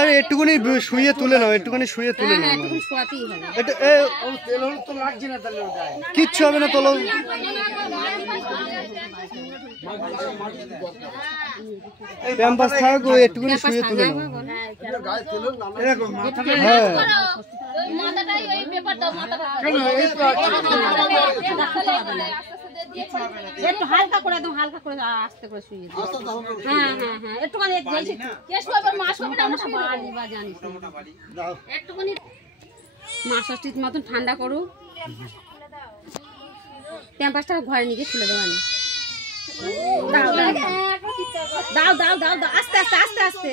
আরে একটুখানি শুয়ে তুলে নাও, একটুখানি শুয়ে তুলে নাও। কিচ্ছু হবে না, তোলো। প্যাম্পাস থাক, একটুখানি শুয়ে তুলে নাও। হ্যাঁ একটু হালকা করে একদম হালকা করে আস্তে করে শুয়ে দাও। হ্যাঁ হ্যাঁ হ্যাঁ একটুখানি একটুখানি মা ষষ্ঠীর মতন ঠান্ডা করুক। প্যাম্পাসটা ঘরে নিয়ে খুলে দেবো। দাও দাও দাও দাও দাও আস্তে আস্তে আস্তে আস্তে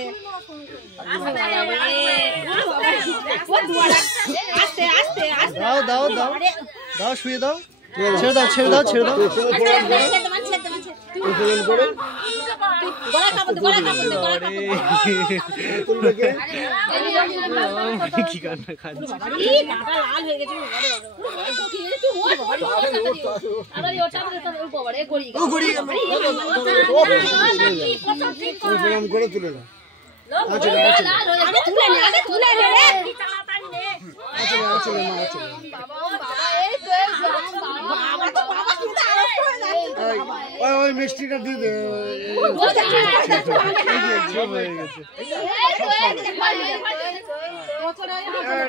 আস্তে আস্তে আস্তে দাও দাও দাও দাও, শুয়ে দাও, ছেড়ে দাও ছেড়ে দাও ছেড়ে দাও। কি কান্না খাচ্ছি। করে তুলে না ওই মিষ্টিটা দিয়ে দে।